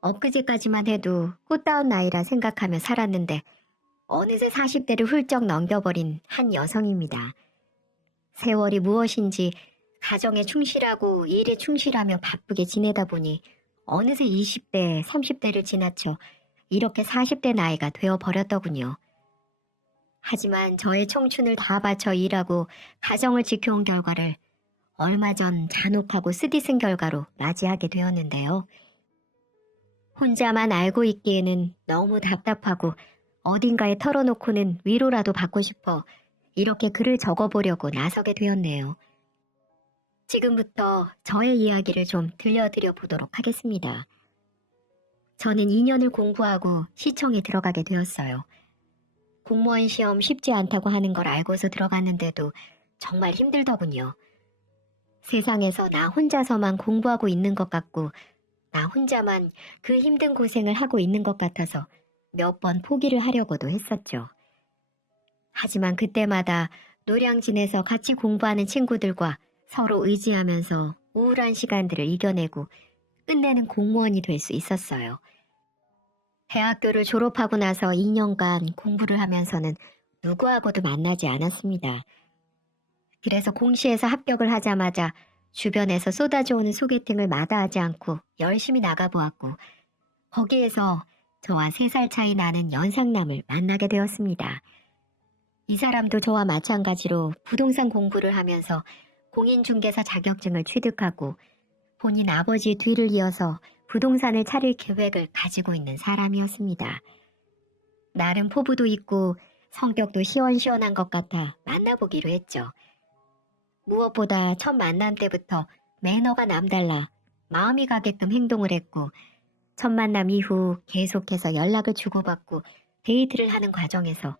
엊그제까지만 해도 꽃다운 나이라 생각하며 살았는데 어느새 40대를 훌쩍 넘겨버린 한 여성입니다. 세월이 무엇인지 가정에 충실하고 일에 충실하며 바쁘게 지내다 보니 어느새 20대, 30대를 지나쳐 이렇게 40대 나이가 되어버렸더군요. 하지만 저의 청춘을 다 바쳐 일하고 가정을 지켜온 결과를 얼마 전 잔혹하고 쓰디쓴 결과로 맞이하게 되었는데요. 혼자만 알고 있기에는 너무 답답하고 어딘가에 털어놓고는 위로라도 받고 싶어 이렇게 글을 적어보려고 나서게 되었네요. 지금부터 저의 이야기를 좀 들려드려 보도록 하겠습니다. 저는 2년을 공부하고 시청에 들어가게 되었어요. 공무원 시험 쉽지 않다고 하는 걸 알고서 들어갔는데도 정말 힘들더군요. 세상에서 나 혼자서만 공부하고 있는 것 같고 나 혼자만 그 힘든 고생을 하고 있는 것 같아서 몇 번 포기를 하려고도 했었죠. 하지만 그때마다 노량진에서 같이 공부하는 친구들과 서로 의지하면서 우울한 시간들을 이겨내고 끝내는 공무원이 될 수 있었어요. 대학교를 졸업하고 나서 2년간 공부를 하면서는 누구하고도 만나지 않았습니다. 그래서 공시에서 합격을 하자마자 주변에서 쏟아져오는 소개팅을 마다하지 않고 열심히 나가보았고 거기에서 저와 3살 차이 나는 연상남을 만나게 되었습니다. 이 사람도 저와 마찬가지로 부동산 공부를 하면서 공인중개사 자격증을 취득하고 본인 아버지의 뒤를 이어서 부동산을 차릴 계획을 가지고 있는 사람이었습니다. 나름 포부도 있고 성격도 시원시원한 것 같아 만나보기로 했죠. 무엇보다 첫 만남 때부터 매너가 남달라 마음이 가게끔 행동을 했고 첫 만남 이후 계속해서 연락을 주고받고 데이트를 하는 과정에서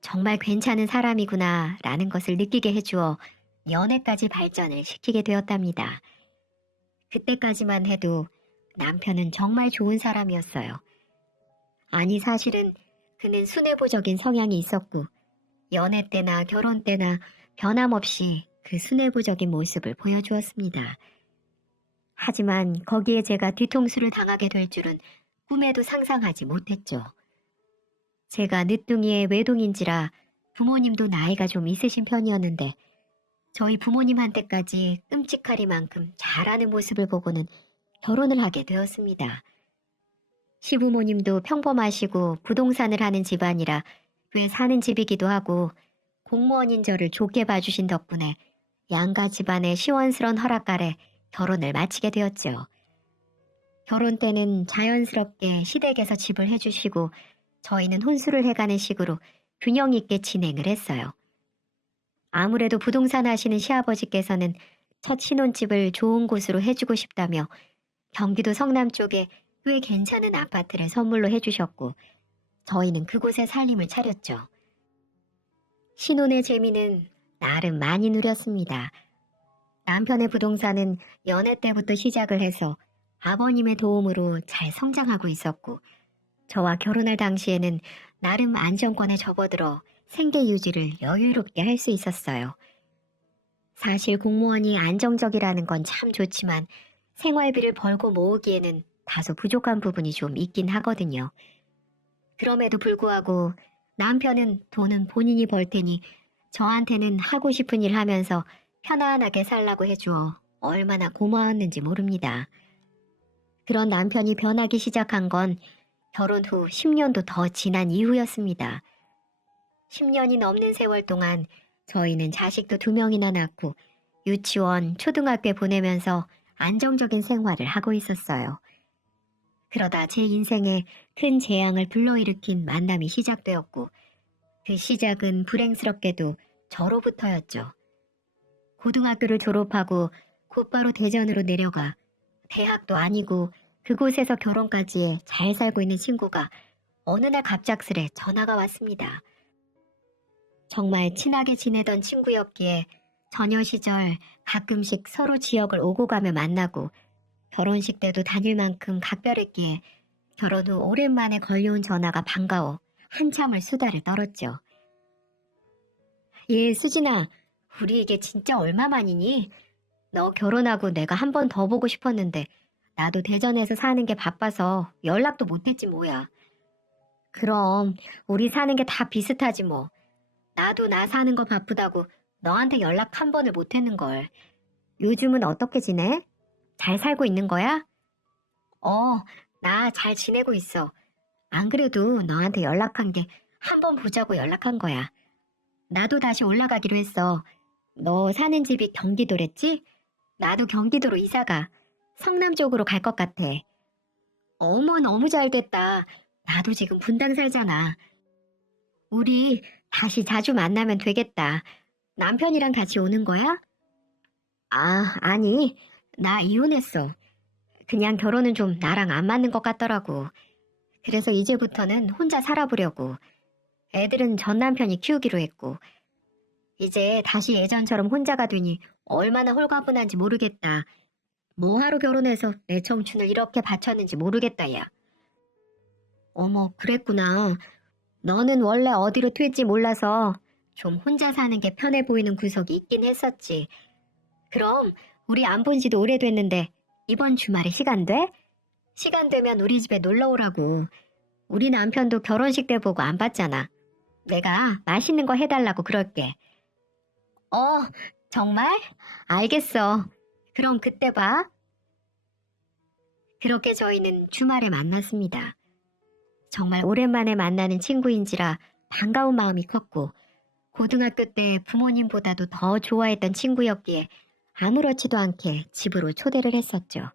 정말 괜찮은 사람이구나 라는 것을 느끼게 해주어 연애까지 발전을 시키게 되었답니다. 그때까지만 해도 남편은 정말 좋은 사람이었어요. 아니 사실은 그는 순애보적인 성향이 있었고 연애 때나 결혼 때나 변함없이 그 순애보적인 모습을 보여주었습니다. 하지만 거기에 제가 뒤통수를 당하게 될 줄은 꿈에도 상상하지 못했죠. 제가 늦둥이의 외동인지라 부모님도 나이가 좀 있으신 편이었는데 저희 부모님한테까지 끔찍하리만큼 잘하는 모습을 보고는 결혼을 하게 되었습니다. 시부모님도 평범하시고 부동산을 하는 집안이라 꽤 사는 집이기도 하고 공무원인 저를 좋게 봐주신 덕분에 양가 집안의 시원스런 허락 아래 결혼을 마치게 되었죠. 결혼 때는 자연스럽게 시댁에서 집을 해주시고 저희는 혼수를 해가는 식으로 균형 있게 진행을 했어요. 아무래도 부동산 하시는 시아버지께서는 첫 신혼집을 좋은 곳으로 해주고 싶다며 경기도 성남 쪽에 꽤 괜찮은 아파트를 선물로 해주셨고 저희는 그곳에 살림을 차렸죠. 신혼의 재미는 나름 많이 누렸습니다. 남편의 부동산은 연애 때부터 시작을 해서 아버님의 도움으로 잘 성장하고 있었고 저와 결혼할 당시에는 나름 안정권에 접어들어 생계 유지를 여유롭게 할 수 있었어요. 사실 공무원이 안정적이라는 건 참 좋지만 생활비를 벌고 모으기에는 다소 부족한 부분이 좀 있긴 하거든요. 그럼에도 불구하고 남편은 돈은 본인이 벌 테니 저한테는 하고 싶은 일 하면서 편안하게 살라고 해주어 얼마나 고마웠는지 모릅니다. 그런 남편이 변하기 시작한 건 결혼 후 10년도 더 지난 이후였습니다. 10년이 넘는 세월 동안 저희는 자식도 2명이나 낳고 유치원, 초등학교에 보내면서 안정적인 생활을 하고 있었어요. 그러다 제 인생에 큰 재앙을 불러일으킨 만남이 시작되었고 그 시작은 불행스럽게도 저로부터였죠. 고등학교를 졸업하고 곧바로 대전으로 내려가 대학도 아니고 그곳에서 결혼까지 해 잘 살고 있는 친구가 어느 날 갑작스레 전화가 왔습니다. 정말 친하게 지내던 친구였기에 처녀 시절 가끔씩 서로 지역을 오고 가며 만나고 결혼식 때도 다닐 만큼 각별했기에 결혼 후 오랜만에 걸려온 전화가 반가워 한참을 수다를 떨었죠. 예, 수진아, 우리 이게 진짜 얼마만이니? 너 결혼하고 내가 한 번 더 보고 싶었는데 나도 대전에서 사는 게 바빠서 연락도 못했지 뭐야. 그럼 우리 사는 게 다 비슷하지 뭐. 나도 나 사는 거 바쁘다고 너한테 연락 한 번을 못했는걸. 요즘은 어떻게 지내? 잘 살고 있는 거야? 나 잘 지내고 있어. 안 그래도 너한테 연락한 게 한 번 보자고 연락한 거야. 나도 다시 올라가기로 했어. 너 사는 집이 경기도랬지? 나도 경기도로 이사가. 성남 쪽으로 갈 것 같아. 어머, 너무 잘 됐다. 나도 지금 분당 살잖아. 우리 다시 자주 만나면 되겠다. 남편이랑 같이 오는 거야? 아니. 나 이혼했어. 그냥 결혼은 좀 나랑 안 맞는 것 같더라고. 그래서 이제부터는 혼자 살아보려고. 애들은 전 남편이 키우기로 했고. 이제 다시 예전처럼 혼자가 되니 얼마나 홀가분한지 모르겠다. 뭐하러 결혼해서 내 청춘을 이렇게 바쳤는지 모르겠다, 야. 어머, 그랬구나. 너는 원래 어디로 튈지 몰라서 좀 혼자 사는 게 편해 보이는 구석이 있긴 했었지. 그럼 우리 안 본 지도 오래됐는데 이번 주말에 시간 돼? 시간 되면 우리 집에 놀러 오라고. 우리 남편도 결혼식 때 보고 안 봤잖아. 내가 맛있는 거 해달라고 그럴게. 정말? 알겠어. 그럼 그때 봐. 그렇게 저희는 주말에 만났습니다. 정말 오랜만에 만나는 친구인지라 반가운 마음이 컸고, 고등학교 때 부모님보다도 더 좋아했던 친구였기에 아무렇지도 않게 집으로 초대를 했었죠.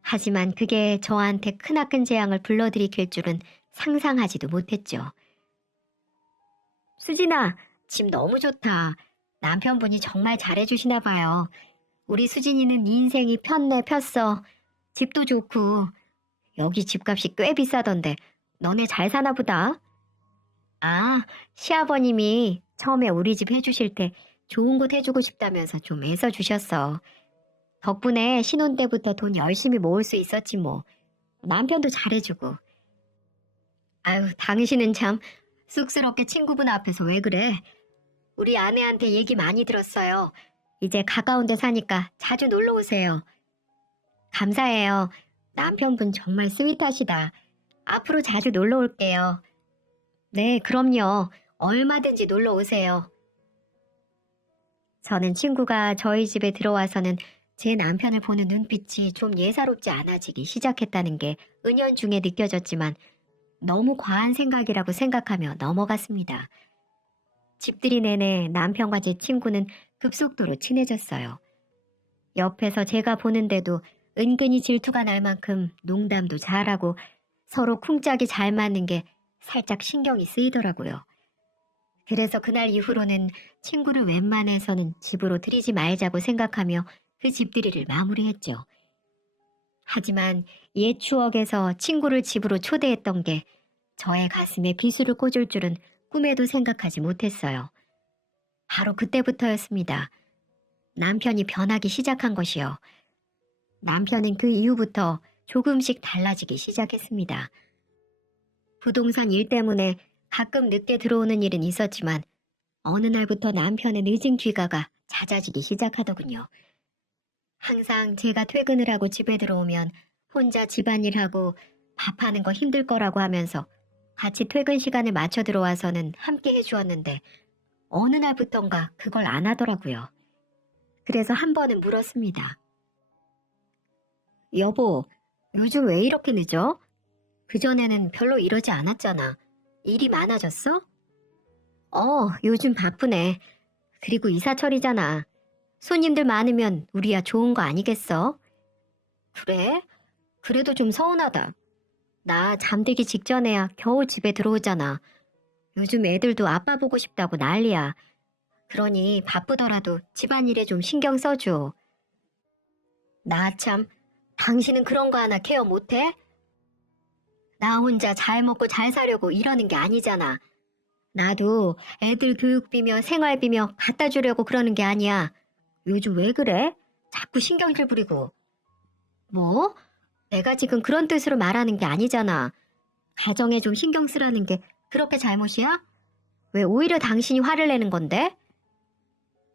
하지만 그게 저한테 크나큰 재앙을 불러들이킬 줄은 상상하지도 못했죠. 수진아, 집 너무 좋다. 남편분이 정말 잘해주시나 봐요. 우리 수진이는 네 인생이 폈네 폈어. 집도 좋고. 여기 집값이 꽤 비싸던데 너네 잘 사나 보다. 시아버님이 처음에 우리 집 해주실 때 좋은 곳 해주고 싶다면서 좀 애써주셨어. 덕분에 신혼 때부터 돈 열심히 모을 수 있었지 뭐. 남편도 잘해주고. 아유, 당신은 참 쑥스럽게 친구분 앞에서 왜 그래? 우리 아내한테 얘기 많이 들었어요. 이제 가까운 데 사니까 자주 놀러 오세요. 감사해요. 남편분 정말 스윗하시다. 앞으로 자주 놀러 올게요. 네, 그럼요. 얼마든지 놀러 오세요. 저는 친구가 저희 집에 들어와서는 제 남편을 보는 눈빛이 좀 예사롭지 않아지기 시작했다는 게 은연중에 느껴졌지만 너무 과한 생각이라고 생각하며 넘어갔습니다. 집들이 내내 남편과 제 친구는 급속도로 친해졌어요. 옆에서 제가 보는데도 은근히 질투가 날 만큼 농담도 잘하고 서로 쿵짝이 잘 맞는 게 살짝 신경이 쓰이더라고요. 그래서 그날 이후로는 친구를 웬만해서는 집으로 들이지 말자고 생각하며 그 집들이를 마무리했죠. 하지만 옛 추억에서 친구를 집으로 초대했던 게 저의 가슴에 비수를 꽂을 줄은 꿈에도 생각하지 못했어요. 바로 그때부터였습니다. 남편이 변하기 시작한 것이요. 남편은 그 이후부터 조금씩 달라지기 시작했습니다. 부동산 일 때문에 가끔 늦게 들어오는 일은 있었지만 어느 날부터 남편의 늦은 귀가가 잦아지기 시작하더군요. 항상 제가 퇴근을 하고 집에 들어오면 혼자 집안일하고 밥하는 거 힘들 거라고 하면서 같이 퇴근 시간에 맞춰 들어와서는 함께 해주었는데 어느 날부턴가 그걸 안 하더라고요. 그래서 한 번은 물었습니다. 여보, 요즘 왜 이렇게 늦어? 그전에는 별로 이러지 않았잖아. 일이 많아졌어? 요즘 바쁘네. 그리고 이사철이잖아. 손님들 많으면 우리야 좋은 거 아니겠어? 그래? 그래도 좀 서운하다. 나 잠들기 직전에야 겨우 집에 들어오잖아. 요즘 애들도 아빠 보고 싶다고 난리야. 그러니 바쁘더라도 집안일에 좀 신경 써줘. 나 참, 당신은 그런 거 하나 케어 못해? 나 혼자 잘 먹고 잘 사려고 이러는 게 아니잖아. 나도 애들 교육비며 생활비며 갖다 주려고 그러는 게 아니야. 요즘 왜 그래? 자꾸 신경질 부리고. 뭐? 내가 지금 그런 뜻으로 말하는 게 아니잖아. 가정에 좀 신경 쓰라는 게 그렇게 잘못이야? 왜 오히려 당신이 화를 내는 건데?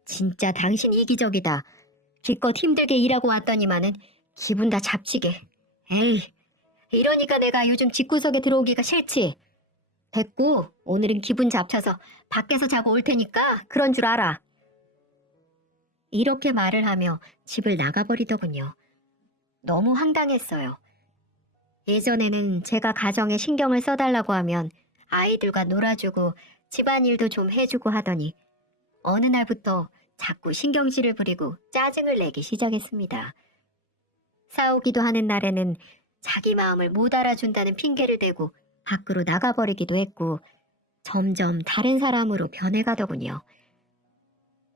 진짜 당신 이기적이다. 기껏 힘들게 일하고 왔더니만은 기분 다 잡치게. 에이, 이러니까 내가 요즘 집구석에 들어오기가 싫지. 됐고, 오늘은 기분 잡쳐서 밖에서 자고 올 테니까 그런 줄 알아. 이렇게 말을 하며 집을 나가버리더군요. 너무 황당했어요. 예전에는 제가 가정에 신경을 써달라고 하면 아이들과 놀아주고 집안일도 좀 해주고 하더니 어느 날부터 자꾸 신경질을 부리고 짜증을 내기 시작했습니다. 싸우기도 하는 날에는 자기 마음을 못 알아준다는 핑계를 대고 밖으로 나가버리기도 했고 점점 다른 사람으로 변해가더군요.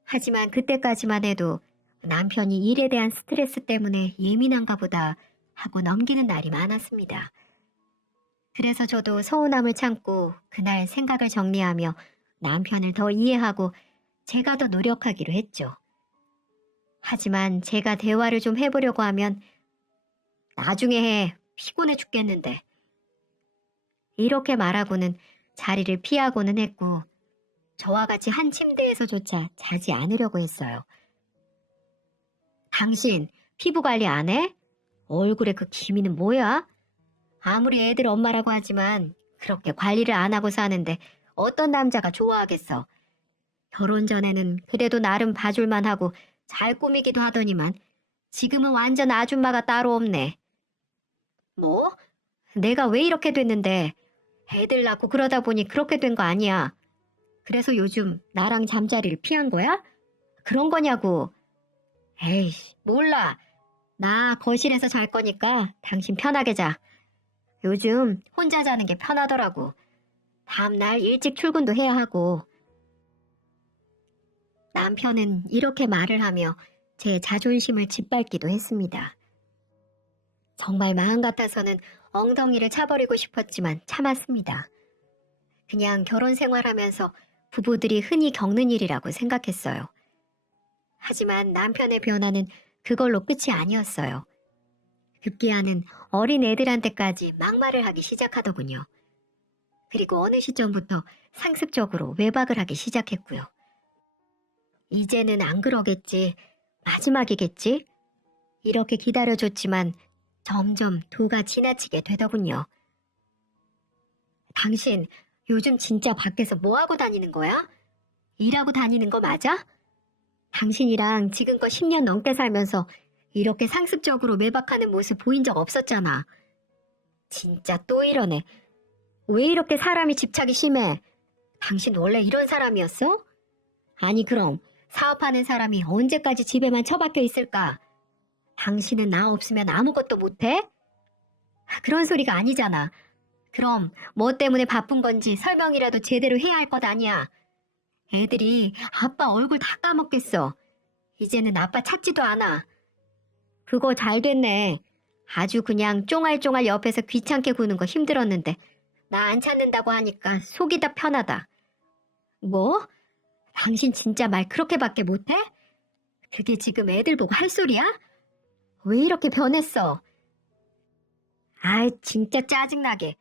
하지만 그때까지만 해도 남편이 일에 대한 스트레스 때문에 예민한가 보다 하고 넘기는 날이 많았습니다. 그래서 저도 서운함을 참고 그날 생각을 정리하며 남편을 더 이해하고 제가 더 노력하기로 했죠. 하지만 제가 대화를 좀 해보려고 하면 나중에 해, 피곤해 죽겠는데. 이렇게 말하고는 자리를 피하고는 했고 저와 같이 한 침대에서조차 자지 않으려고 했어요. 당신 피부 관리 안 해? 얼굴에 그 기미는 뭐야? 아무리 애들 엄마라고 하지만 그렇게 관리를 안 하고 사는데 어떤 남자가 좋아하겠어. 결혼 전에는 그래도 나름 봐줄만 하고 잘 꾸미기도 하더니만 지금은 완전 아줌마가 따로 없네. 뭐? 내가 왜 이렇게 됐는데 애들 낳고 그러다 보니 그렇게 된 거 아니야. 그래서 요즘 나랑 잠자리를 피한 거야? 그런 거냐고. 에이씨, 몰라. 나 거실에서 잘 거니까 당신 편하게 자. 요즘 혼자 자는 게 편하더라고. 다음날 일찍 출근도 해야 하고. 남편은 이렇게 말을 하며 제 자존심을 짓밟기도 했습니다. 정말 마음 같아서는 엉덩이를 차버리고 싶었지만 참았습니다. 그냥 결혼 생활하면서 부부들이 흔히 겪는 일이라고 생각했어요. 하지만 남편의 변화는 그걸로 끝이 아니었어요. 급기야는 어린 애들한테까지 막말을 하기 시작하더군요. 그리고 어느 시점부터 상습적으로 외박을 하기 시작했고요. 이제는 안 그러겠지, 마지막이겠지? 이렇게 기다려줬지만 점점 도가 지나치게 되더군요. 당신 요즘 진짜 밖에서 뭐하고 다니는 거야? 일하고 다니는 거 맞아? 당신이랑 지금껏 10년 넘게 살면서 이렇게 상습적으로 매박하는 모습 보인 적 없었잖아. 진짜 또 이러네. 왜 이렇게 사람이 집착이 심해? 당신 원래 이런 사람이었어? 아니 그럼 사업하는 사람이 언제까지 집에만 처박혀 있을까? 당신은 나 없으면 아무것도 못해? 그런 소리가 아니잖아. 그럼 뭐 때문에 바쁜 건지 설명이라도 제대로 해야 할 것 아니야. 애들이 아빠 얼굴 다 까먹겠어. 이제는 아빠 찾지도 않아. 그거 잘 됐네. 아주 그냥 쫑알쫑알 옆에서 귀찮게 구는 거 힘들었는데 나 안 찾는다고 하니까 속이 다 편하다. 뭐? 당신 진짜 말 그렇게밖에 못해? 그게 지금 애들 보고 할 소리야? 왜 이렇게 변했어? 아이 진짜 짜증나게.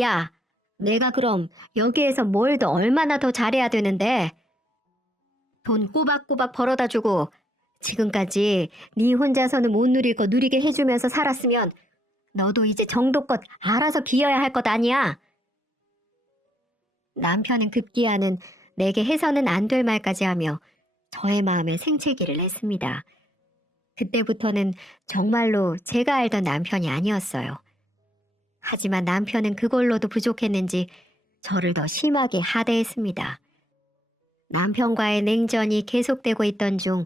야, 내가 그럼 여기에서 뭘 더 얼마나 더 잘해야 되는데? 돈 꼬박꼬박 벌어다 주고 지금까지 네 혼자서는 못 누릴 거 누리게 해주면서 살았으면 너도 이제 정도껏 알아서 기어야 할 것 아니야? 남편은 급기야는 내게 해서는 안 될 말까지 하며 저의 마음에 생채기를 했습니다. 그때부터는 정말로 제가 알던 남편이 아니었어요. 하지만 남편은 그걸로도 부족했는지 저를 더 심하게 하대했습니다. 남편과의 냉전이 계속되고 있던 중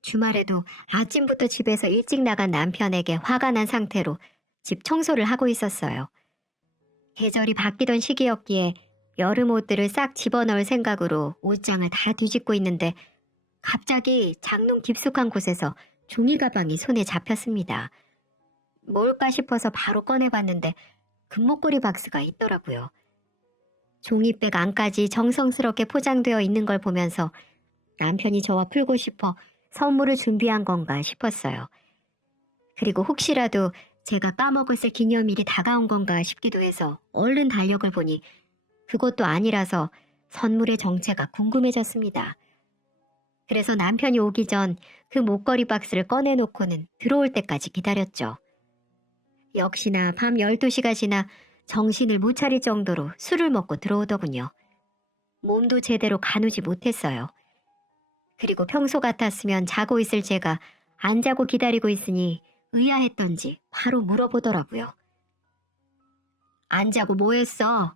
주말에도 아침부터 집에서 일찍 나간 남편에게 화가 난 상태로 집 청소를 하고 있었어요. 계절이 바뀌던 시기였기에 여름 옷들을 싹 집어넣을 생각으로 옷장을 다 뒤집고 있는데 갑자기 장롱 깊숙한 곳에서 종이 가방이 손에 잡혔습니다. 뭘까 싶어서 바로 꺼내봤는데 금목걸이 박스가 있더라고요. 종이백 안까지 정성스럽게 포장되어 있는 걸 보면서 남편이 저와 풀고 싶어 선물을 준비한 건가 싶었어요. 그리고 혹시라도 제가 까먹었을 기념일이 다가온 건가 싶기도 해서 얼른 달력을 보니 그것도 아니라서 선물의 정체가 궁금해졌습니다. 그래서 남편이 오기 전 그 목걸이 박스를 꺼내놓고는 들어올 때까지 기다렸죠. 역시나 밤 12시가 지나 정신을 못 차릴 정도로 술을 먹고 들어오더군요. 몸도 제대로 가누지 못했어요. 그리고 평소 같았으면 자고 있을 제가 안 자고 기다리고 있으니 의아했던지 바로 물어보더라고요. 안 자고 뭐 했어?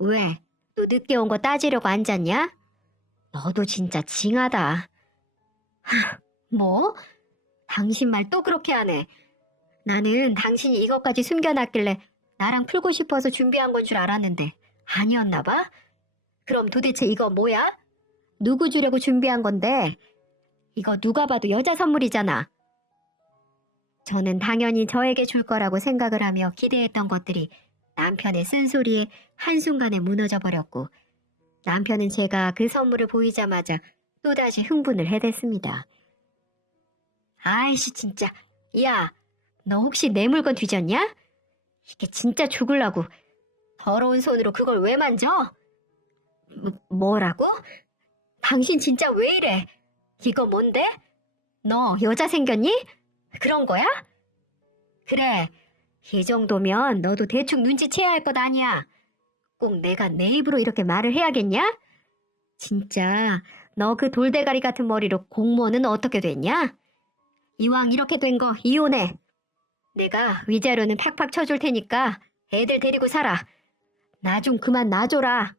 왜? 너 늦게 온 거 따지려고 앉았냐? 너도 진짜 징하다. 뭐? 당신 말 또 그렇게 하네. 나는 당신이 이것까지 숨겨놨길래 나랑 풀고 싶어서 준비한 건 줄 알았는데 아니었나 봐? 그럼 도대체 이거 뭐야? 누구 주려고 준비한 건데? 이거 누가 봐도 여자 선물이잖아. 저는 당연히 저에게 줄 거라고 생각을 하며 기대했던 것들이 남편의 쓴소리에 한순간에 무너져 버렸고, 남편은 제가 그 선물을 보이자마자 또다시 흥분을 해댔습니다. 아이씨 진짜. 야, 너 혹시 내 물건 뒤졌냐? 이게 진짜 죽을라고. 더러운 손으로 그걸 왜 만져? 뭐라고? 당신 진짜 왜 이래? 이거 뭔데? 너 여자 생겼니? 그런 거야? 그래, 이 정도면 너도 대충 눈치채야 할 것 아니야. 꼭 내가 내 입으로 이렇게 말을 해야겠냐? 진짜 너 그 돌대가리 같은 머리로 공무원은 어떻게 됐냐? 이왕 이렇게 된 거 이혼해. 내가 위자료는 팍팍 쳐줄 테니까 애들 데리고 살아. 나 좀 그만 놔줘라.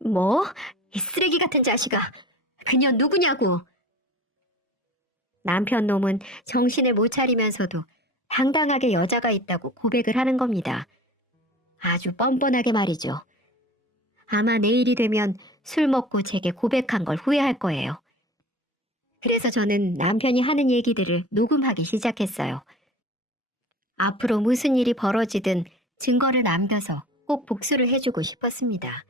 뭐? 이 쓰레기 같은 자식아. 그녀 누구냐고. 남편 놈은 정신을 못 차리면서도 당당하게 여자가 있다고 고백을 하는 겁니다. 아주 뻔뻔하게 말이죠. 아마 내일이 되면 술 먹고 제게 고백한 걸 후회할 거예요. 그래서 저는 남편이 하는 얘기들을 녹음하기 시작했어요. 앞으로 무슨 일이 벌어지든 증거를 남겨서 꼭 복수를 해주고 싶었습니다.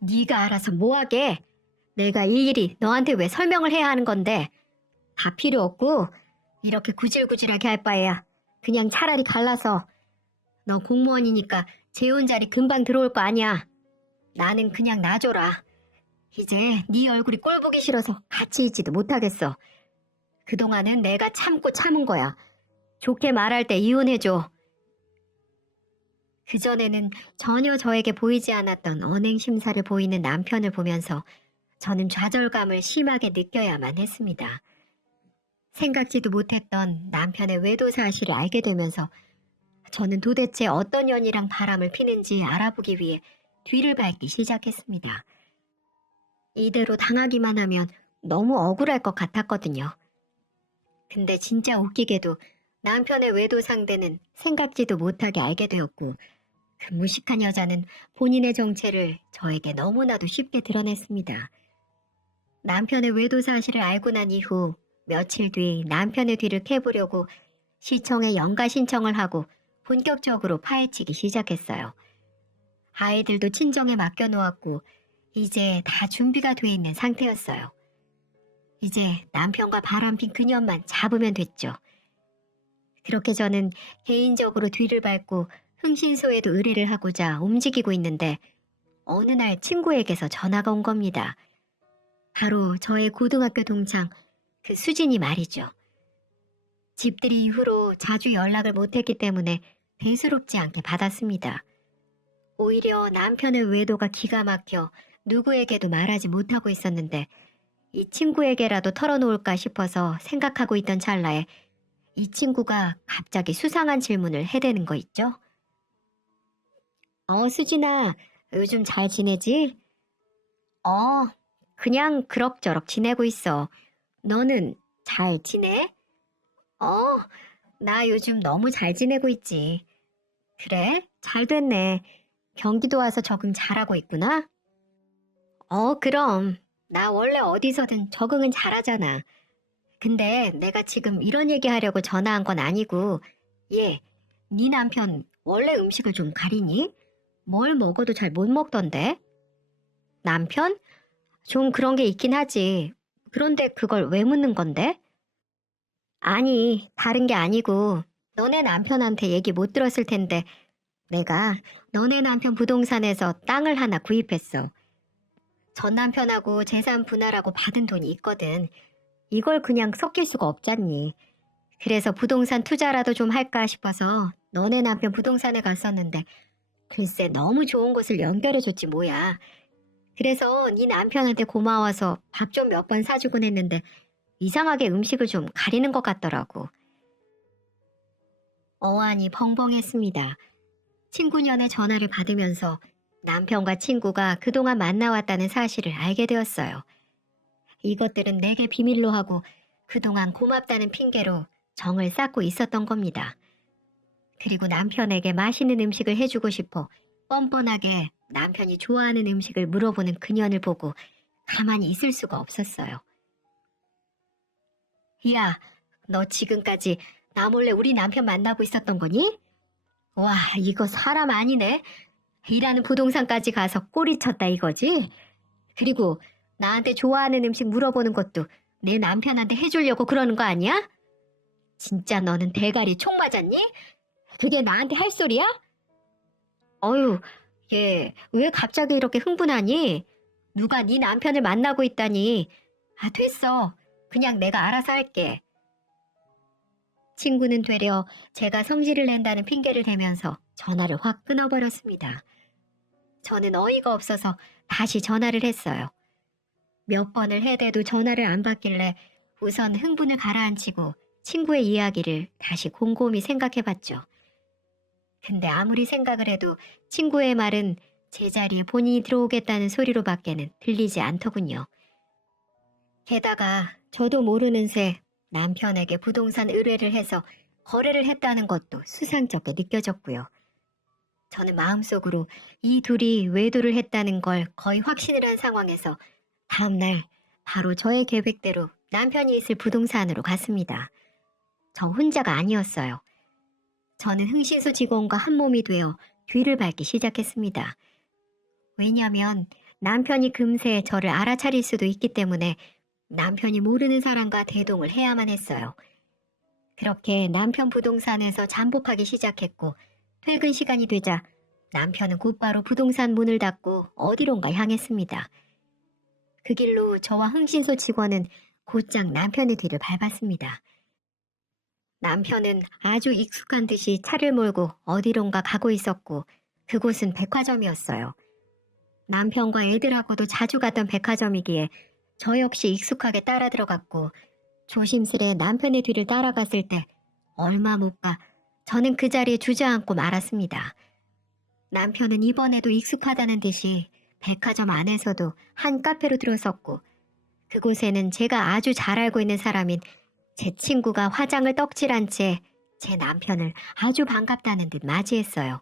네가 알아서 뭐하게? 내가 일일이 너한테 왜 설명을 해야 하는 건데? 다 필요 없고 이렇게 구질구질하게 할 바에야 그냥 차라리 갈라서. 너 공무원이니까 재혼 자리 금방 들어올 거 아니야. 나는 그냥 놔줘라. 이제 네 얼굴이 꼴 보기 싫어서 같이 있지도 못하겠어. 그동안은 내가 참고 참은 거야. 좋게 말할 때 이혼해줘. 그전에는 전혀 저에게 보이지 않았던 언행 심사를 보이는 남편을 보면서 저는 좌절감을 심하게 느껴야만 했습니다. 생각지도 못했던 남편의 외도 사실을 알게 되면서 저는 도대체 어떤 년이랑 바람을 피는지 알아보기 위해 뒤를 밟기 시작했습니다. 이대로 당하기만 하면 너무 억울할 것 같았거든요. 근데 진짜 웃기게도 남편의 외도 상대는 생각지도 못하게 알게 되었고, 그 무식한 여자는 본인의 정체를 저에게 너무나도 쉽게 드러냈습니다. 남편의 외도 사실을 알고 난 이후 며칠 뒤 남편의 뒤를 캐보려고 시청에 연가 신청을 하고 본격적으로 파헤치기 시작했어요. 아이들도 친정에 맡겨놓았고 이제 다 준비가 돼 있는 상태였어요. 이제 남편과 바람핀 그년만 잡으면 됐죠. 그렇게 저는 개인적으로 뒤를 밟고 흥신소에도 의뢰를 하고자 움직이고 있는데 어느 날 친구에게서 전화가 온 겁니다. 바로 저의 고등학교 동창 그 수진이 말이죠. 집들이 이후로 자주 연락을 못했기 때문에 대수롭지 않게 받았습니다. 오히려 남편의 외도가 기가 막혀 누구에게도 말하지 못하고 있었는데 이 친구에게라도 털어놓을까 싶어서 생각하고 있던 찰나에 이 친구가 갑자기 수상한 질문을 해대는 거 있죠? 수진아, 요즘 잘 지내지? 그냥 그럭저럭 지내고 있어. 너는 잘 지내? 어, 나 요즘 너무 잘 지내고 있지. 그래? 잘 됐네. 경기도 와서 적응 잘하고 있구나? 그럼. 나 원래 어디서든 적응은 잘하잖아. 근데 내가 지금 이런 얘기 하려고 전화한 건 아니고, 네 남편 원래 음식을 좀 가리니? 뭘 먹어도 잘 못 먹던데? 남편? 좀 그런 게 있긴 하지. 그런데 그걸 왜 묻는 건데? 아니, 다른 게 아니고 너네 남편한테 얘기 못 들었을 텐데 내가 너네 남편 부동산에서 땅을 하나 구입했어. 전 남편하고 재산 분할하고 받은 돈이 있거든. 이걸 그냥 섞일 수가 없잖니. 그래서 부동산 투자라도 좀 할까 싶어서 너네 남편 부동산에 갔었는데 글쎄 너무 좋은 곳을 연결해줬지 뭐야. 그래서 네 남편한테 고마워서 밥 좀 몇 번 사주곤 했는데 이상하게 음식을 좀 가리는 것 같더라고. 어안이 벙벙했습니다. 친구년의 전화를 받으면서 남편과 친구가 그동안 만나왔다는 사실을 알게 되었어요. 이것들은 내게 비밀로 하고 그동안 고맙다는 핑계로 정을 쌓고 있었던 겁니다. 그리고 남편에게 맛있는 음식을 해주고 싶어 뻔뻔하게 남편이 좋아하는 음식을 물어보는 그년을 보고 가만히 있을 수가 없었어요. 야, 너 지금까지 나 몰래 우리 남편 만나고 있었던 거니? 와, 이거 사람 아니네. 일하는 부동산까지 가서 꼬리쳤다 이거지? 그리고 나한테 좋아하는 음식 물어보는 것도 내 남편한테 해주려고 그러는 거 아니야? 진짜 너는 대가리 총 맞았니? 그게 나한테 할 소리야? 어휴, 얘 왜 갑자기 이렇게 흥분하니? 누가 네 남편을 만나고 있다니. 아, 됐어. 그냥 내가 알아서 할게. 친구는 되려 제가 성질을 낸다는 핑계를 대면서 전화를 확 끊어버렸습니다. 저는 어이가 없어서 다시 전화를 했어요. 몇 번을 해대도 전화를 안 받길래 우선 흥분을 가라앉히고 친구의 이야기를 다시 곰곰이 생각해봤죠. 근데 아무리 생각을 해도 친구의 말은 제자리에 본인이 들어오겠다는 소리로밖에는 들리지 않더군요. 게다가 저도 모르는 새 남편에게 부동산 의뢰를 해서 거래를 했다는 것도 수상쩍게 느껴졌고요. 저는 마음속으로 이 둘이 외도를 했다는 걸 거의 확신을 한 상황에서 다음날 바로 저의 계획대로 남편이 있을 부동산으로 갔습니다. 저 혼자가 아니었어요. 저는 흥신소 직원과 한 몸이 되어 뒤를 밟기 시작했습니다. 왜냐하면 남편이 금세 저를 알아차릴 수도 있기 때문에 남편이 모르는 사람과 대동을 해야만 했어요. 그렇게 남편 부동산에서 잠복하기 시작했고 퇴근 시간이 되자 남편은 곧바로 부동산 문을 닫고 어디론가 향했습니다. 그 길로 저와 흥신소 직원은 곧장 남편의 뒤를 밟았습니다. 남편은 아주 익숙한 듯이 차를 몰고 어디론가 가고 있었고 그곳은 백화점이었어요. 남편과 애들하고도 자주 갔던 백화점이기에 저 역시 익숙하게 따라 들어갔고 조심스레 남편의 뒤를 따라갔을 때 얼마 못 가 저는 그 자리에 주저앉고 말았습니다. 남편은 이번에도 익숙하다는 듯이 백화점 안에서도 한 카페로 들어섰고 그곳에는 제가 아주 잘 알고 있는 사람인 제 친구가 화장을 떡칠한 채 제 남편을 아주 반갑다는 듯 맞이했어요.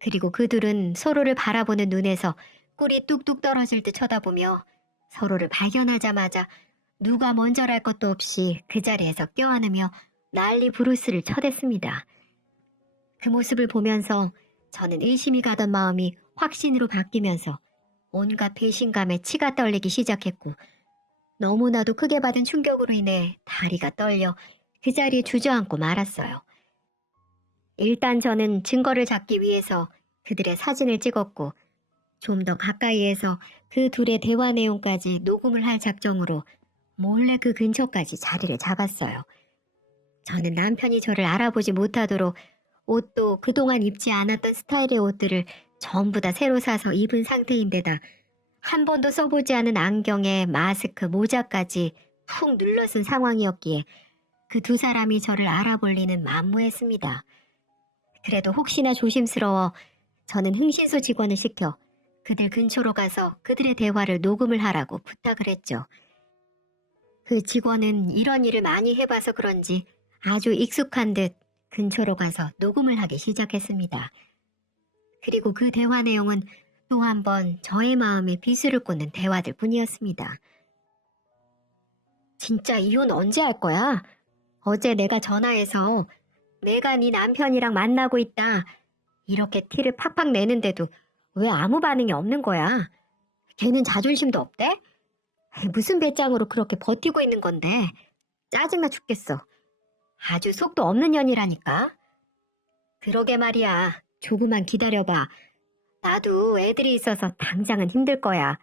그리고 그 둘은 서로를 바라보는 눈에서 꿀이 뚝뚝 떨어질 듯 쳐다보며 서로를 발견하자마자 누가 먼저랄 것도 없이 그 자리에서 껴안으며 난리 부르스를 쳐댔습니다. 그 모습을 보면서 저는 의심이 가던 마음이 확신으로 바뀌면서 온갖 배신감에 치가 떨리기 시작했고 너무나도 크게 받은 충격으로 인해 다리가 떨려 그 자리에 주저앉고 말았어요. 일단 저는 증거를 잡기 위해서 그들의 사진을 찍었고 좀 더 가까이에서 그 둘의 대화 내용까지 녹음을 할 작정으로 몰래 그 근처까지 자리를 잡았어요. 저는 남편이 저를 알아보지 못하도록 옷도 그동안 입지 않았던 스타일의 옷들을 전부 다 새로 사서 입은 상태인데다 한 번도 써보지 않은 안경에 마스크, 모자까지 푹 눌러쓴 상황이었기에 그 두 사람이 저를 알아볼 리는 만무했습니다. 그래도 혹시나 조심스러워 저는 흥신소 직원을 시켜 그들 근처로 가서 그들의 대화를 녹음을 하라고 부탁을 했죠. 그 직원은 이런 일을 많이 해봐서 그런지 아주 익숙한 듯 근처로 가서 녹음을 하기 시작했습니다. 그리고 그 대화 내용은 또 한 번 저의 마음에 비수를 꽂는 대화들 뿐이었습니다. 진짜 이혼 언제 할 거야? 어제 내가 전화해서 내가 네 남편이랑 만나고 있다 이렇게 티를 팍팍 내는데도 왜 아무 반응이 없는 거야? 걔는 자존심도 없대? 무슨 배짱으로 그렇게 버티고 있는 건데 짜증나 죽겠어. 아주 속도 없는 년이라니까. 그러게 말이야. 조금만 기다려봐. 나도 애들이 있어서 당장은 힘들 거야.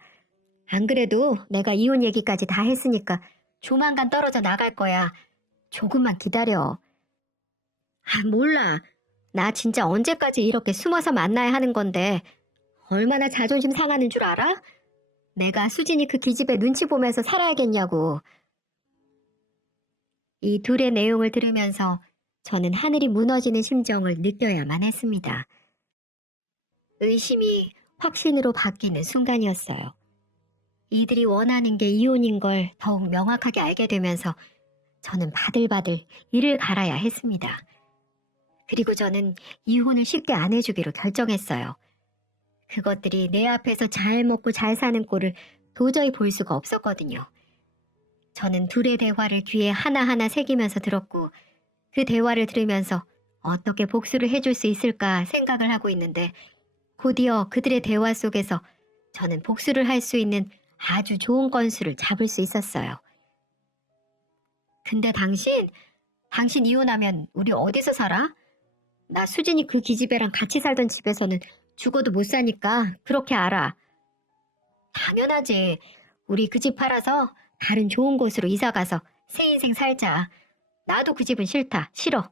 안 그래도 내가 이혼 얘기까지 다 했으니까 조만간 떨어져 나갈 거야. 조금만 기다려. 아, 몰라. 나 진짜 언제까지 이렇게 숨어서 만나야 하는 건데 얼마나 자존심 상하는 줄 알아? 내가 수진이 그 기집애 눈치 보면서 살아야겠냐고. 이 둘의 내용을 들으면서 저는 하늘이 무너지는 심정을 느껴야만 했습니다. 의심이 확신으로 바뀌는 순간이었어요. 이들이 원하는 게 이혼인 걸 더욱 명확하게 알게 되면서 저는 바들바들 이를 갈아야 했습니다. 그리고 저는 이혼을 쉽게 안 해주기로 결정했어요. 그것들이 내 앞에서 잘 먹고 잘 사는 꼴을 도저히 볼 수가 없었거든요. 저는 둘의 대화를 귀에 하나하나 새기면서 들었고 그 대화를 들으면서 어떻게 복수를 해줄 수 있을까 생각을 하고 있는데 곧이어 그들의 대화 속에서 저는 복수를 할 수 있는 아주 좋은 건수를 잡을 수 있었어요. 근데 당신 이혼하면 우리 어디서 살아? 나 수진이 그 기집애랑 같이 살던 집에서는 죽어도 못 사니까 그렇게 알아. 당연하지. 우리 그 집 팔아서 다른 좋은 곳으로 이사가서 새 인생 살자. 나도 그 집은 싫어.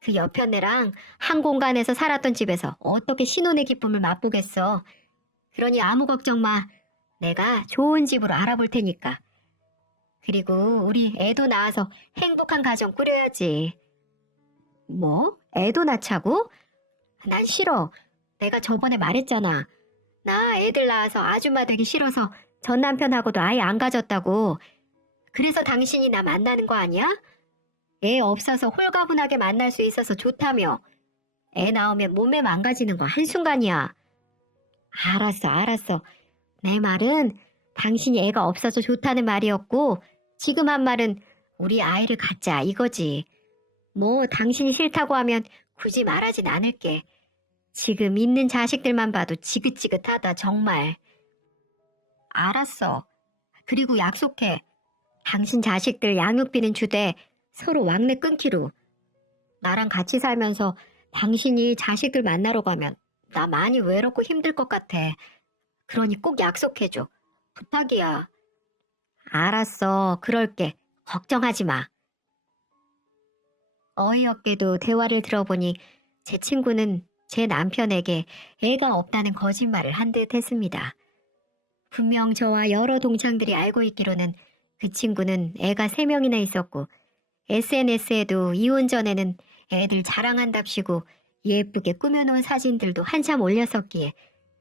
그 여편네랑 한 공간에서 살았던 집에서 어떻게 신혼의 기쁨을 맛보겠어. 그러니 아무 걱정 마. 내가 좋은 집으로 알아볼 테니까. 그리고 우리 애도 낳아서 행복한 가정 꾸려야지. 뭐? 애도 낳자고? 난 싫어. 내가 저번에 말했잖아. 나 애들 낳아서 아줌마 되기 싫어서 전 남편하고도 아예 안 가졌다고. 그래서 당신이 나 만나는 거 아니야? 애 없어서 홀가분하게 만날 수 있어서 좋다며. 애 낳으면 몸매 망가지는 거 한순간이야. 알았어. 내 말은 당신이 애가 없어서 좋다는 말이었고 지금 한 말은 우리 아이를 갖자 이거지. 뭐 당신이 싫다고 하면 굳이 말하진 않을게. 지금 있는 자식들만 봐도 지긋지긋하다 정말. 알았어. 그리고 약속해. 당신 자식들 양육비는 주되 서로 왕래 끊기로. 나랑 같이 살면서 당신이 자식들 만나러 가면 나 많이 외롭고 힘들 것 같아. 그러니 꼭 약속해줘. 부탁이야. 알았어. 그럴게. 걱정하지 마. 어이없게도 대화를 들어보니 제 친구는 제 남편에게 애가 없다는 거짓말을 한 듯 했습니다. 분명 저와 여러 동창들이 알고 있기로는 그 친구는 애가 3명이나 있었고 SNS에도 이혼 전에는 애들 자랑한답시고 예쁘게 꾸며놓은 사진들도 한참 올렸었기에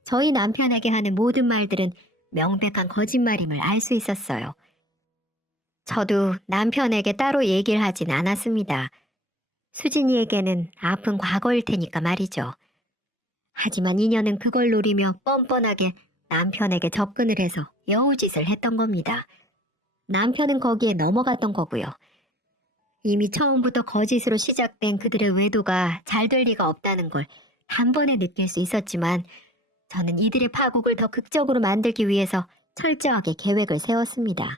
저희 남편에게 하는 모든 말들은 명백한 거짓말임을 알 수 있었어요. 저도 남편에게 따로 얘기를 하진 않았습니다. 수진이에게는 아픈 과거일 테니까 말이죠. 하지만 인연은 그걸 노리며 뻔뻔하게 남편에게 접근을 해서 여우짓을 했던 겁니다. 남편은 거기에 넘어갔던 거고요. 이미 처음부터 거짓으로 시작된 그들의 외도가 잘 될 리가 없다는 걸 단번에 느낄 수 있었지만 저는 이들의 파국을 더 극적으로 만들기 위해서 철저하게 계획을 세웠습니다.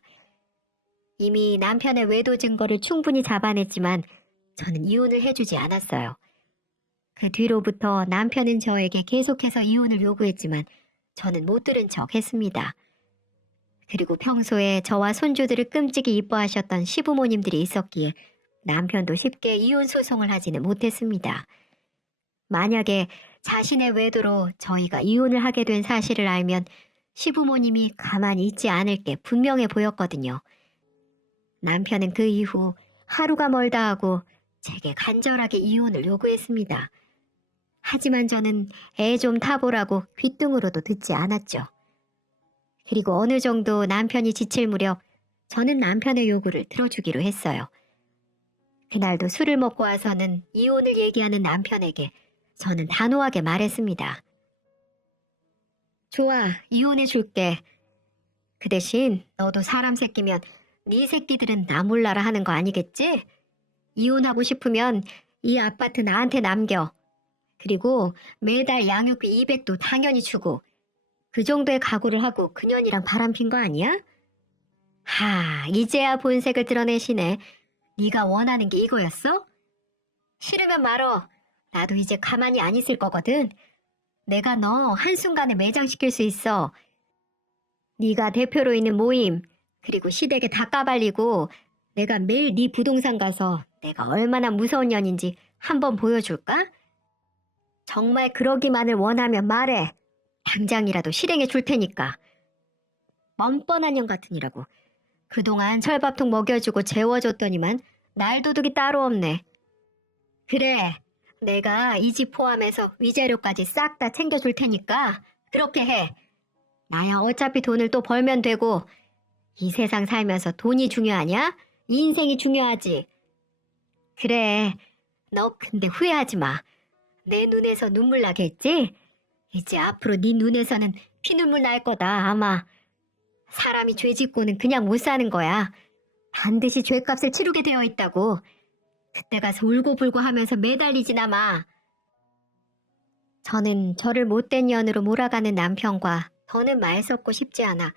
이미 남편의 외도 증거를 충분히 잡아냈지만 저는 이혼을 해주지 않았어요. 그 뒤로부터 남편은 저에게 계속해서 이혼을 요구했지만 저는 못 들은 척 했습니다. 그리고 평소에 저와 손주들을 끔찍이 이뻐하셨던 시부모님들이 있었기에 남편도 쉽게 이혼 소송을 하지는 못했습니다. 만약에 자신의 외도로 저희가 이혼을 하게 된 사실을 알면 시부모님이 가만히 있지 않을 게 분명해 보였거든요. 남편은 그 이후 하루가 멀다 하고 제게 간절하게 이혼을 요구했습니다. 하지만 저는 애 좀 타보라고 귓등으로도 듣지 않았죠. 그리고 어느 정도 남편이 지칠 무렵 저는 남편의 요구를 들어주기로 했어요. 그날도 술을 먹고 와서는 이혼을 얘기하는 남편에게 저는 단호하게 말했습니다. 좋아, 이혼해 줄게. 그 대신 너도 사람 새끼면 네 새끼들은 나 몰라라 하는 거 아니겠지? 이혼하고 싶으면 이 아파트 나한테 남겨. 그리고 매달 양육비 200도 당연히 주고 그 정도의 각오를 하고 그년이랑 바람핀 거 아니야? 이제야 본색을 드러내시네. 네가 원하는 게 이거였어? 싫으면 말어. 나도 이제 가만히 안 있을 거거든. 내가 너 한순간에 매장시킬 수 있어. 네가 대표로 있는 모임, 그리고 시댁에 다 까발리고 내가 매일 네 부동산 가서 내가 얼마나 무서운 년인지 한번 보여줄까? 정말 그러기만을 원하면 말해. 당장이라도 실행해 줄 테니까. 뻔뻔한 년 같으니라고. 그동안 철밥통 먹여주고 재워줬더니만 날도둑이 따로 없네. 그래, 내가 이 집 포함해서 위자료까지 싹 다 챙겨줄 테니까 그렇게 해. 나야 어차피 돈을 또 벌면 되고 이 세상 살면서 돈이 중요하냐? 인생이 중요하지. 그래, 너 근데 후회하지 마. 내 눈에서 눈물 나겠지? 이제 앞으로 네 눈에서는 피눈물 날 거다 아마. 사람이 죄 짓고는 그냥 못 사는 거야. 반드시 죄값을 치르게 되어 있다고. 그때 가서 울고불고 하면서 매달리지나 마. 저는 저를 못된 년으로 몰아가는 남편과 더는 말 섞고 싶지 않아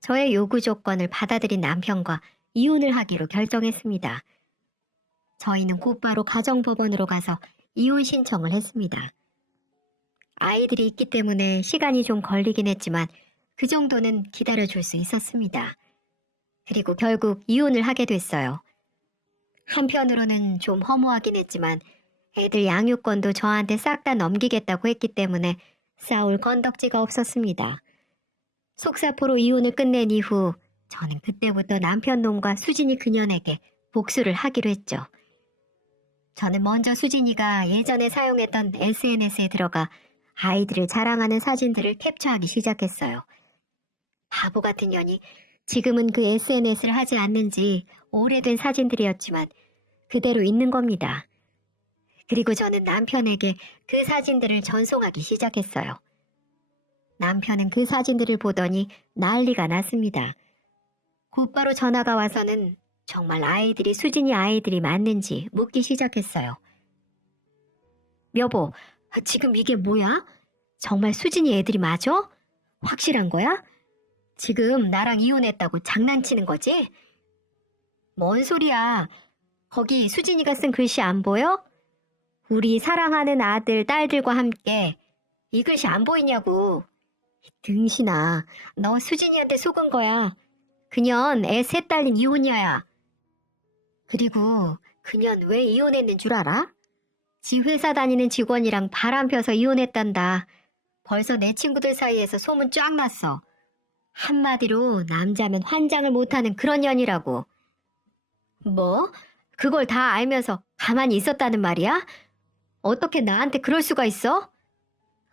저의 요구 조건을 받아들인 남편과 이혼을 하기로 결정했습니다. 저희는 곧바로 가정법원으로 가서 이혼 신청을 했습니다. 아이들이 있기 때문에 시간이 좀 걸리긴 했지만 그 정도는 기다려줄 수 있었습니다. 그리고 결국 이혼을 하게 됐어요. 한편으로는 좀 허무하긴 했지만 애들 양육권도 저한테 싹 다 넘기겠다고 했기 때문에 싸울 건덕지가 없었습니다. 속사포로 이혼을 끝낸 이후 저는 그때부터 남편 놈과 수진이 그년에게 복수를 하기로 했죠. 저는 먼저 수진이가 예전에 사용했던 SNS에 들어가 아이들을 자랑하는 사진들을 캡처하기 시작했어요. 바보 같은 년이 지금은 그 SNS를 하지 않는지 오래된 사진들이었지만 그대로 있는 겁니다. 그리고 저는 남편에게 그 사진들을 전송하기 시작했어요. 남편은 그 사진들을 보더니 난리가 났습니다. 곧바로 전화가 와서는 정말 아이들이 수진이 아이들이 맞는지 묻기 시작했어요. 여보, 지금 이게 뭐야? 정말 수진이 애들이 맞아? 확실한 거야? 지금 나랑 이혼했다고 장난치는 거지? 뭔 소리야? 거기 수진이가 쓴 글씨 안 보여? 우리 사랑하는 아들, 딸들과 함께. 이 글씨 안 보이냐고. 등신아, 너 수진이한테 속은 거야. 그년 애 셋 딸린 이혼녀야. 그리고 그년 왜 이혼했는 줄 알아? 지 회사 다니는 직원이랑 바람 펴서 이혼했단다. 벌써 내 친구들 사이에서 소문 쫙 났어. 한마디로 남자면 환장을 못하는 그런 년이라고. 뭐? 그걸 다 알면서 가만히 있었다는 말이야? 어떻게 나한테 그럴 수가 있어?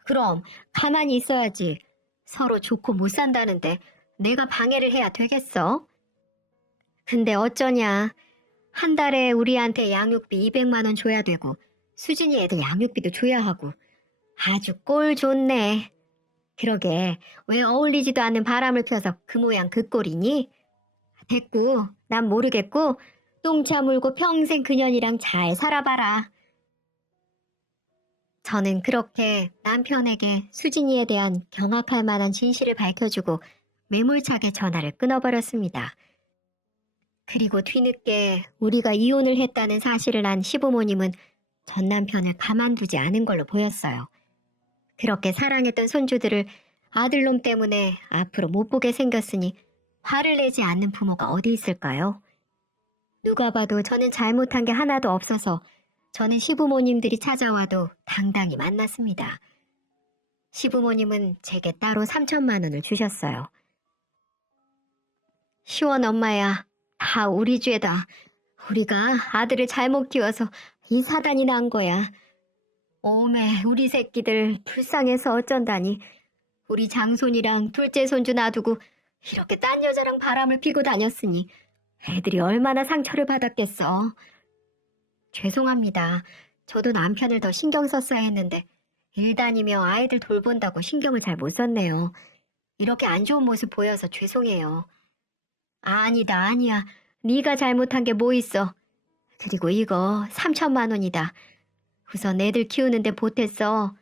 그럼 가만히 있어야지. 서로 좋고 못 산다는데 내가 방해를 해야 되겠어? 근데 어쩌냐. 한 달에 우리한테 양육비 200만 원 줘야 되고 수진이 애들 양육비도 줘야 하고 아주 꼴 좋네. 그러게 왜 어울리지도 않는 바람을 펴서 그 모양 그 꼴이니? 됐고 난 모르겠고 똥차 물고 평생 그년이랑 잘 살아봐라. 저는 그렇게 남편에게 수진이에 대한 경악할 만한 진실을 밝혀주고 매몰차게 전화를 끊어버렸습니다. 그리고 뒤늦게 우리가 이혼을 했다는 사실을 안 시부모님은 전 남편을 가만두지 않은 걸로 보였어요. 그렇게 사랑했던 손주들을 아들놈 때문에 앞으로 못 보게 생겼으니 화를 내지 않는 부모가 어디 있을까요? 누가 봐도 저는 잘못한 게 하나도 없어서 저는 시부모님들이 찾아와도 당당히 만났습니다. 시부모님은 제게 따로 3천만 원을 주셨어요. 시원 엄마야, 다 우리 죄다. 우리가 아들을 잘못 키워서 이 사단이 난 거야. 오메 우리 새끼들 불쌍해서 어쩐다니. 우리 장손이랑 둘째 손주 놔두고 이렇게 딴 여자랑 바람을 피고 다녔으니 애들이 얼마나 상처를 받았겠어. 죄송합니다. 저도 남편을 더 신경 썼어야 했는데 일 다니며 아이들 돌본다고 신경을 잘 못 썼네요. 이렇게 안 좋은 모습 보여서 죄송해요. 아니다 아니야. 네가 잘못한 게 뭐 있어. 그리고 이거 3천만 원이다. 우선 애들 키우는데 보탰어.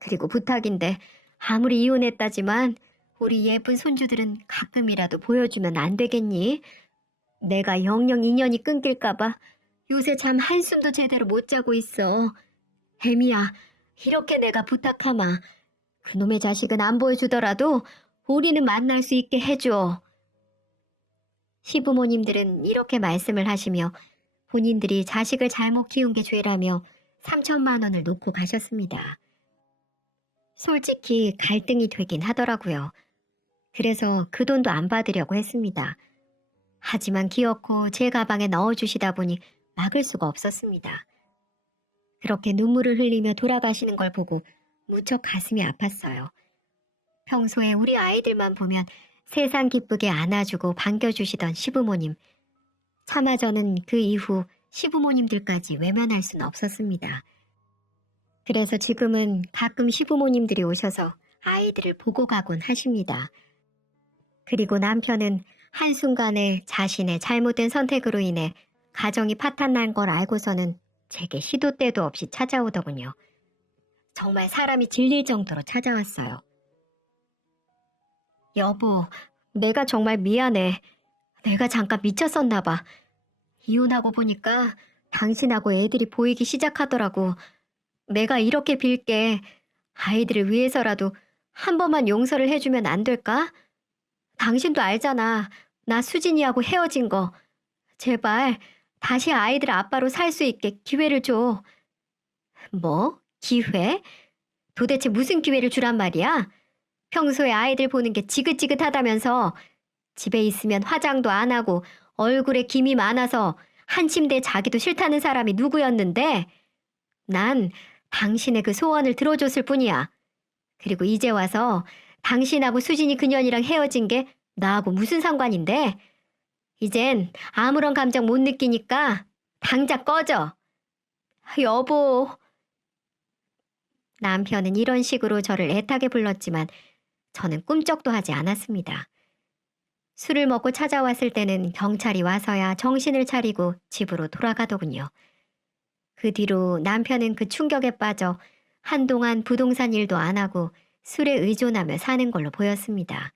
그리고 부탁인데 아무리 이혼했다지만 우리 예쁜 손주들은 가끔이라도 보여주면 안 되겠니? 내가 영영 인연이 끊길까봐 요새 잠 한숨도 제대로 못 자고 있어. 애미야, 이렇게 내가 부탁하마. 그놈의 자식은 안 보여주더라도 우리는 만날 수 있게 해줘. 시부모님들은 이렇게 말씀을 하시며 본인들이 자식을 잘못 키운 게 죄라며 3천만 원을 놓고 가셨습니다. 솔직히 갈등이 되긴 하더라고요. 그래서 그 돈도 안 받으려고 했습니다. 하지만 기어코 제 가방에 넣어주시다 보니 막을 수가 없었습니다. 그렇게 눈물을 흘리며 돌아가시는 걸 보고 무척 가슴이 아팠어요. 평소에 우리 아이들만 보면 세상 기쁘게 안아주고 반겨주시던 시부모님. 차마 저는 그 이후 시부모님들까지 외면할 수는 없었습니다. 그래서 지금은 가끔 시부모님들이 오셔서 아이들을 보고 가곤 하십니다. 그리고 남편은 한순간에 자신의 잘못된 선택으로 인해 가정이 파탄난 걸 알고서는 제게 시도 때도 없이 찾아오더군요. 정말 사람이 질릴 정도로 찾아왔어요. 여보, 내가 정말 미안해. 내가 잠깐 미쳤었나 봐. 이혼하고 보니까 당신하고 애들이 보이기 시작하더라고. 내가 이렇게 빌게. 아이들을 위해서라도 한 번만 용서를 해주면 안 될까? 당신도 알잖아. 나 수진이하고 헤어진 거. 제발 다시 아이들 아빠로 살 수 있게 기회를 줘. 뭐? 기회? 도대체 무슨 기회를 주란 말이야? 평소에 아이들 보는 게 지긋지긋하다면서 집에 있으면 화장도 안 하고 얼굴에 김이 많아서 한 침대에 자기도 싫다는 사람이 누구였는데 난 당신의 그 소원을 들어줬을 뿐이야. 그리고 이제 와서 당신하고 수진이 그년이랑 헤어진 게 나하고 무슨 상관인데? 이젠 아무런 감정 못 느끼니까 당장 꺼져. 여보. 남편은 이런 식으로 저를 애타게 불렀지만 저는 꿈쩍도 하지 않았습니다. 술을 먹고 찾아왔을 때는 경찰이 와서야 정신을 차리고 집으로 돌아가더군요. 그 뒤로 남편은 그 충격에 빠져 한동안 부동산 일도 안 하고 술에 의존하며 사는 걸로 보였습니다.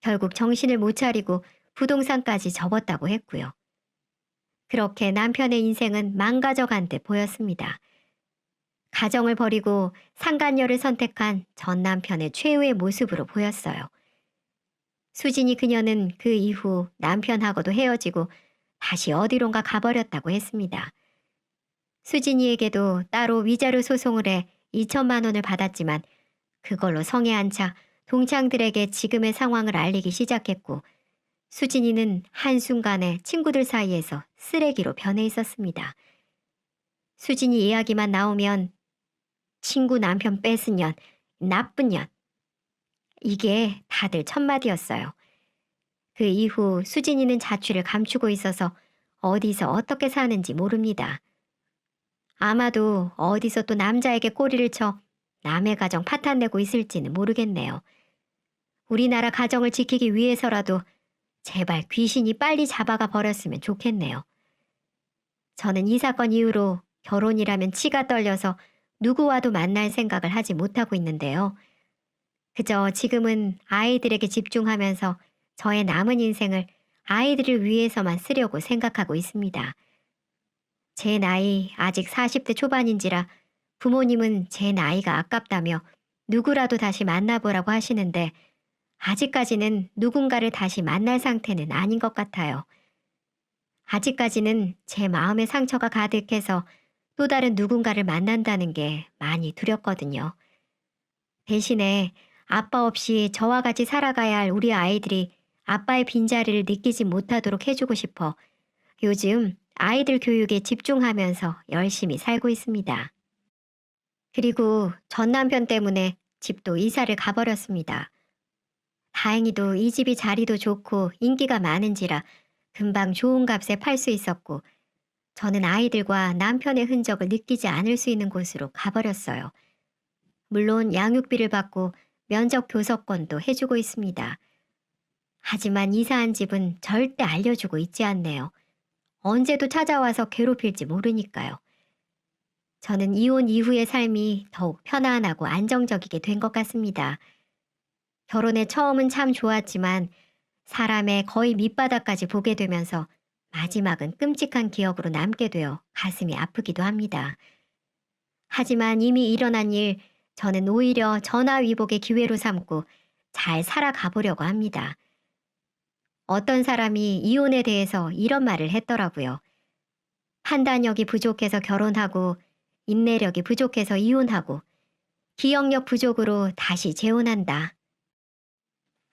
결국 정신을 못 차리고 부동산까지 접었다고 했고요. 그렇게 남편의 인생은 망가져간 듯 보였습니다. 가정을 버리고 상간녀를 선택한 전 남편의 최후의 모습으로 보였어요. 수진이 그녀는 그 이후 남편하고도 헤어지고 다시 어디론가 가버렸다고 했습니다. 수진이에게도 따로 위자료 소송을 해 2천만 원을 받았지만 그걸로 성에 안 차 동창들에게 지금의 상황을 알리기 시작했고 수진이는 한순간에 친구들 사이에서 쓰레기로 변해 있었습니다. 수진이 이야기만 나오면 친구 남편 뺏은 년, 나쁜 년. 이게 다들 첫마디였어요. 그 이후 수진이는 자취를 감추고 있어서 어디서 어떻게 사는지 모릅니다. 아마도 어디서 또 남자에게 꼬리를 쳐 남의 가정 파탄내고 있을지는 모르겠네요. 우리나라 가정을 지키기 위해서라도 제발 귀신이 빨리 잡아가 버렸으면 좋겠네요. 저는 이 사건 이후로 결혼이라면 치가 떨려서 누구와도 만날 생각을 하지 못하고 있는데요. 그저 지금은 아이들에게 집중하면서 저의 남은 인생을 아이들을 위해서만 쓰려고 생각하고 있습니다. 제 나이 아직 40대 초반인지라 부모님은 제 나이가 아깝다며 누구라도 다시 만나보라고 하시는데 아직까지는 누군가를 다시 만날 상태는 아닌 것 같아요. 아직까지는 제 마음의 상처가 가득해서 또 다른 누군가를 만난다는 게 많이 두렵거든요. 대신에 아빠 없이 저와 같이 살아가야 할 우리 아이들이 아빠의 빈자리를 느끼지 못하도록 해주고 싶어 요즘 아이들 교육에 집중하면서 열심히 살고 있습니다. 그리고 전 남편 때문에 집도 이사를 가버렸습니다. 다행히도 이 집이 자리도 좋고 인기가 많은지라 금방 좋은 값에 팔 수 있었고 저는 아이들과 남편의 흔적을 느끼지 않을 수 있는 곳으로 가버렸어요. 물론 양육비를 받고 면접 교섭권도 해주고 있습니다. 하지만 이사한 집은 절대 알려주고 있지 않네요. 언제도 찾아와서 괴롭힐지 모르니까요. 저는 이혼 이후의 삶이 더욱 편안하고 안정적이게 된 것 같습니다. 결혼의 처음은 참 좋았지만 사람의 거의 밑바닥까지 보게 되면서 마지막은 끔찍한 기억으로 남게 되어 가슴이 아프기도 합니다. 하지만 이미 일어난 일, 저는 오히려 전화위복의 기회로 삼고 잘 살아가 보려고 합니다. 어떤 사람이 이혼에 대해서 이런 말을 했더라고요. 판단력이 부족해서 결혼하고, 인내력이 부족해서 이혼하고, 기억력 부족으로 다시 재혼한다.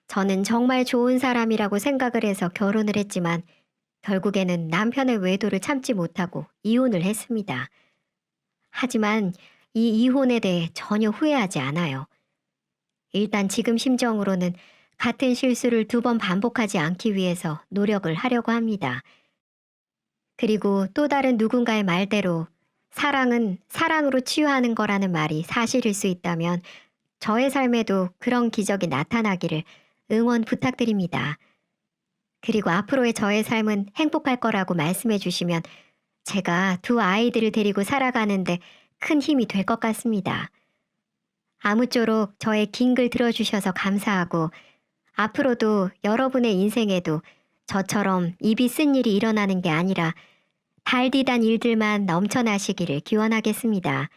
저는 정말 좋은 사람이라고 생각을 해서 결혼을 했지만 결국에는 남편의 외도를 참지 못하고 이혼을 했습니다. 하지만 이 이혼에 대해 전혀 후회하지 않아요. 일단 지금 심정으로는 같은 실수를 2번 반복하지 않기 위해서 노력을 하려고 합니다. 그리고 또 다른 누군가의 말대로 사랑은 사랑으로 치유하는 거라는 말이 사실일 수 있다면 저의 삶에도 그런 기적이 나타나기를 응원 부탁드립니다. 그리고 앞으로의 저의 삶은 행복할 거라고 말씀해 주시면 제가 2 아이들을 데리고 살아가는데 큰 힘이 될 것 같습니다. 아무쪼록 저의 긴 글 들어주셔서 감사하고 앞으로도 여러분의 인생에도 저처럼 입이 쓴 일이 일어나는 게 아니라 달디단 일들만 넘쳐나시기를 기원하겠습니다.